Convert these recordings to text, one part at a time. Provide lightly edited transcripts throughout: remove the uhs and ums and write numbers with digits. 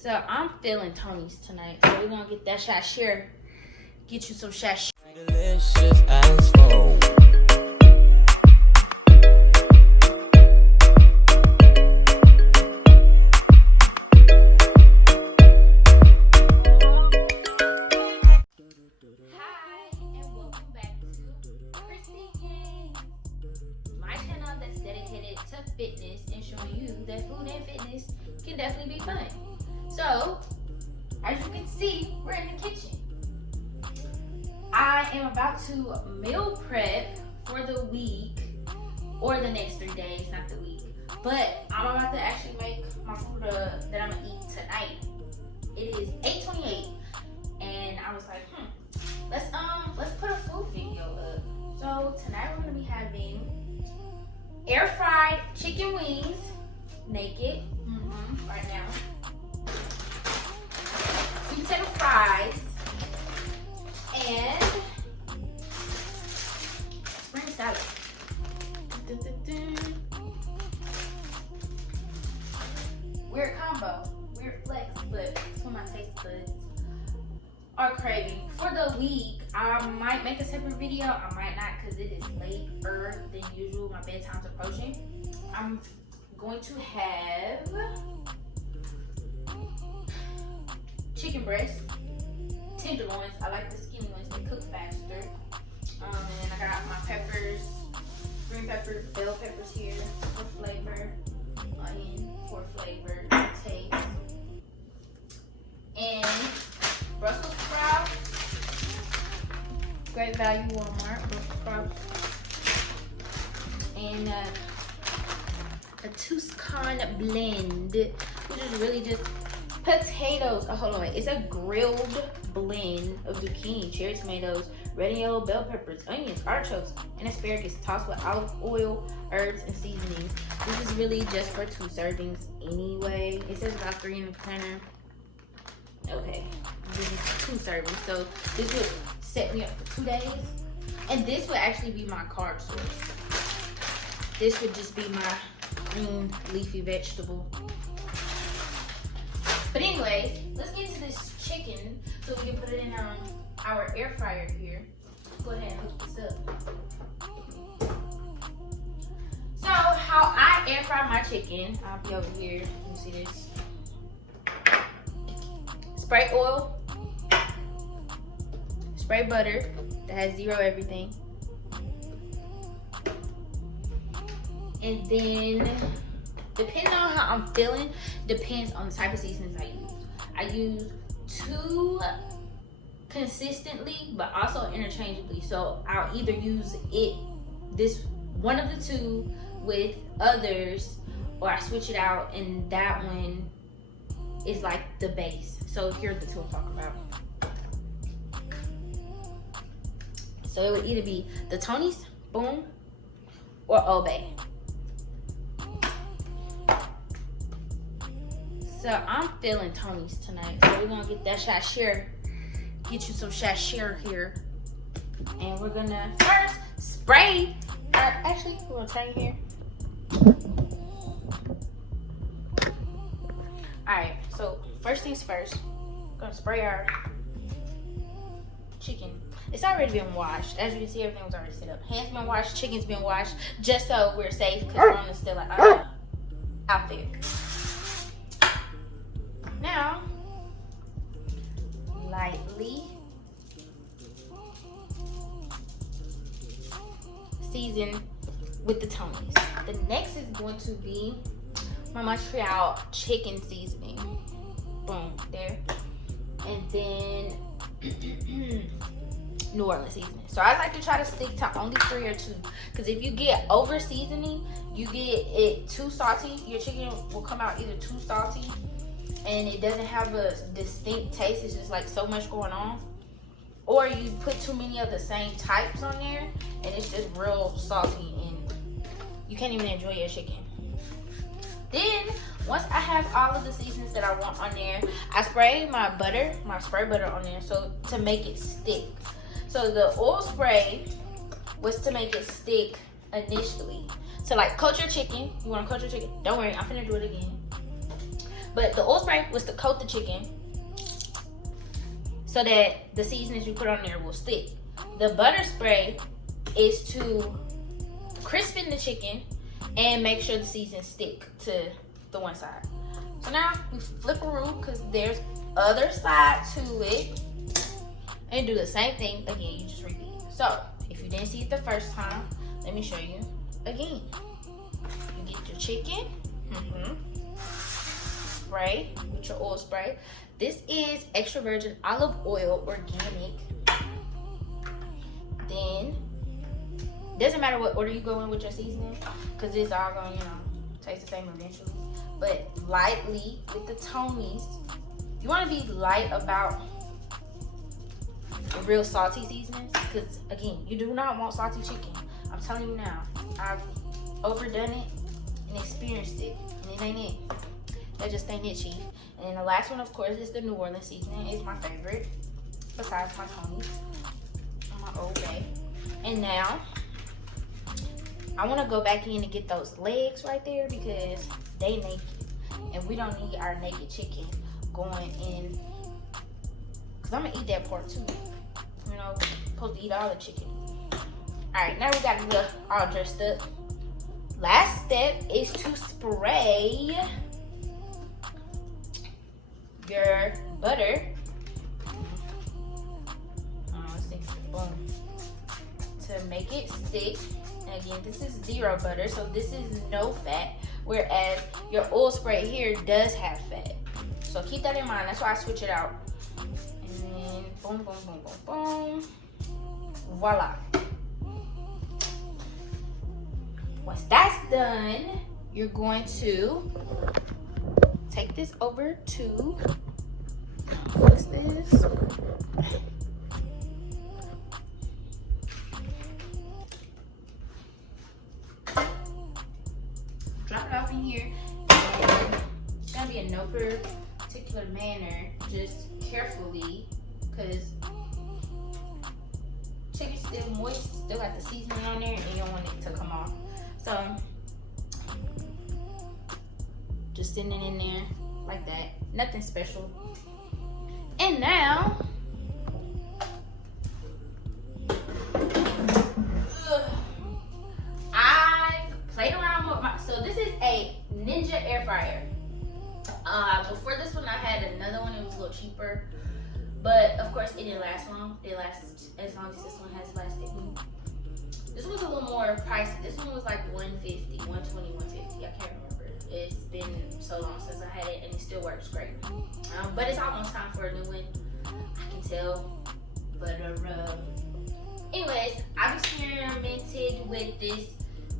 So I'm feeling Tony's tonight. So we're gonna get that chachere. Get you some chachere. Delicious as fuck. Fitness and showing you that food and fitness can definitely be fun. So, as you can see, we're in the kitchen. I am about to meal prep for the week or the next 3 days, not the week. But I'm about to actually make my food that I'm gonna eat tonight. It is 8:28, and I was like, let's put a food video up. So tonight we're gonna be having air fried chicken wings, naked, right now. Sweet potato fries, and spring salad. Weird combo, weird flex, but it's what my taste buds are craving. For the week, I might make a separate video. I might not, because it is later than usual. My bedtime's approaching. I'm going to have chicken breast, tenderloins. I like the skinny ones, they cook faster. And I got my peppers, green peppers, bell peppers here for flavor, onion for flavor, taste, and Brussels sprouts. Great value, Walmart, Brussels sprouts. And a Tuscan blend, which is really just potatoes. Oh, hold on, wait. It's a grilled blend of zucchini, cherry tomatoes, red and yellow bell peppers, onions, artichokes, and asparagus, tossed with olive oil, herbs, and seasonings. This is really just for 2 servings anyway. It says about 3 in the planner. Okay, this is 2 servings, so this would set me up for 2 days, and this would actually be my carb source. This would just be my green leafy vegetable. But anyways, let's get to this chicken so we can put it in our air fryer here. Go ahead and hook this up. So how I air fry my chicken, I'll be over here. You see this? Spray oil, spray butter that has 0 everything, and then depending on how I'm feeling, depends on the type of seasonings I use. I use 2 consistently, but also interchangeably. So I'll either use one of the 2 with others, or I switch it out, and that one is like the base. So here are the 2 I'm talking about. So it would either be the Tony's, boom, or Obey. So I'm feeling Tony's tonight. So we're gonna get that chachere, get you some chachere here. And we're gonna first spray. Actually, we're gonna turn here. Alright, so first things first, we're gonna spray our chicken. It's already been washed. As you can see, everything was already set up. Hands been washed, chicken's been washed, just so we're safe, because Rona's still out there. Now, lightly season with the Tony's. The next is going to be my Montreal chicken seasoning. Boom, there. And then New Orleans seasoning. So I like to try to stick to only 3 or 2, because if you get over seasoning, you get it too salty. Your chicken will come out either too salty and it doesn't have a distinct taste. It's just like so much going on, or you put too many of the same types on there and it's just real salty and you can't even enjoy your chicken. Then once I have all of the seasonings that I want on there, I spray my spray butter on there, so to make it stick. So the oil spray was to make it stick initially. So like coat your chicken. You want to coat your chicken? Don't worry, I'm finna do it again. But the oil spray was to coat the chicken so that the seasonings you put on there will stick. The butter spray is to crispen the chicken and make sure the seasonings stick to the one side. So now we flip around because there's other side to it, and do the same thing again. You just repeat. So if you didn't see it the first time, let me show you again. You get your chicken, spray with your oil spray. This is extra virgin olive oil, organic. Then doesn't matter what order you go in with your seasoning, because it's all going, you know, taste the same eventually. But lightly with the Tonys. You want to be light about the real salty seasonings, because again, you do not want salty chicken. I'm telling you now, I've overdone it and experienced it, and it ain't it. That just ain't it, chief. And then the last one, of course, is the New Orleans seasoning. It's my favorite, besides my Tonys, my Old Bay. And now I want to go back in and get those legs right there, because they naked, and we don't need our naked chicken going in, because I'm gonna eat that part too. You know, supposed to eat all the chicken. All right, now we got it all dressed up. Last step is to spray your butter. Let's see, boom, to make it stick. And again, this is zero butter, so this is no fat, whereas your oil spray here does have fat. So keep that in mind. That's why I switch it out. And then boom, boom, boom, boom, boom. Voila. Once that's done, you're going to take this over to, what's this? Drop it off in here. And it's gonna be in no particular manner, just carefully, because chicken's still moist, still got the seasoning on there, and you don't want it to come off. So just sitting it in there like that, nothing special. And now I've played around with my, so this is a Ninja air fryer. Before this one I had another one. It was a little cheaper, but of course it didn't last long. It lasts as long as this one has lasted me. This one's a little more pricey. This one was like $150, $120, $150. I can't remember. It's been so long since I had it, and it still works great. But it's almost time for a new one. I can tell. But anyways, I've experimented with this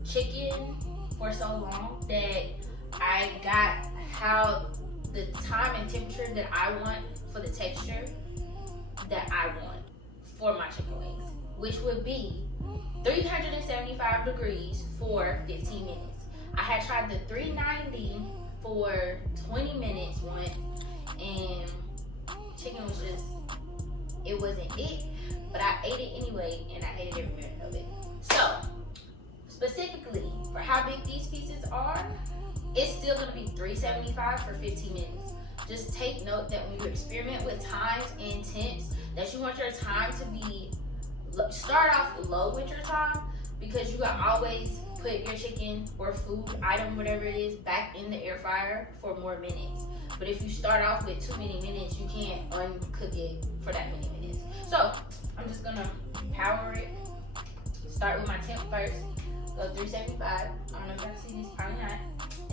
chicken for so long that I got how the time and temperature that I want for the texture that I want for my chicken wings, which would be 375 degrees for 15 minutes. I had tried the 390 for 20 minutes one, and chicken was just, it wasn't it, but I ate it anyway, and I hated every minute of it. So, specifically, for how big these pieces are, it's still gonna be 375 for 15 minutes. Just take note that when you experiment with times and temps, that you want your time to be, start off low with your time, because you can always put your chicken or food item, whatever it is, back in the air fryer for more minutes. But if you start off with too many minutes, you can't uncook it for that many minutes. So I'm just gonna power it. Start with my temp first. Go 375. I don't know if y'all see this, probably not.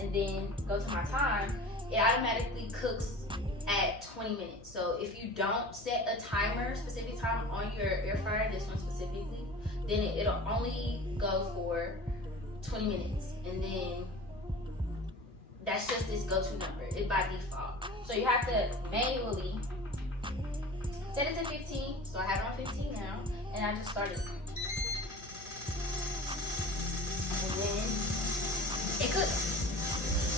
And then go to my time. It automatically cooks at 20 minutes. So if you don't set a timer, specific time on your air fryer, this one specifically, then it'll only go for 20 minutes. And then that's just this go-to number. It's by default. So you have to manually set it to 15. So I have it on 15 now. And I just started. And then it cooks.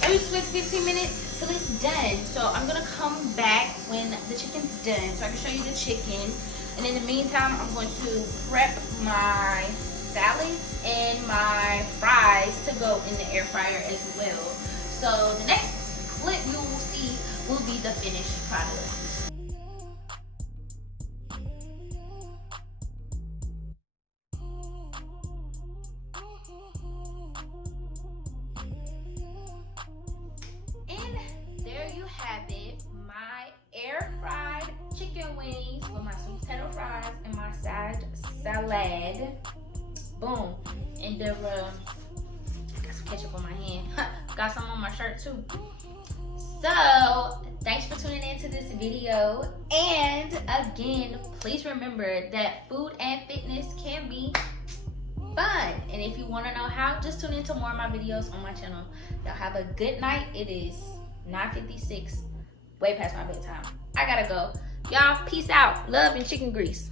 And we just wait 15 minutes till it's done. So I'm gonna come back when the chicken's done so I can show you the chicken. And in the meantime, I'm going to prep my salads and my fries to go in the air fryer as well. So the next flip, you will see will be the finished product. And there you have it, my air fried chicken wings with my sweet potato fries and my side salad. Boom. And the I got some ketchup on my hand. Got some on my shirt too. So thanks for tuning into this video. And again, please remember that food and fitness can be fun. And if you want to know how, just tune into more of my videos on my channel. Y'all have a good night. It is 9:56, way past my bedtime. I gotta go. Y'all, peace out. Love and chicken grease.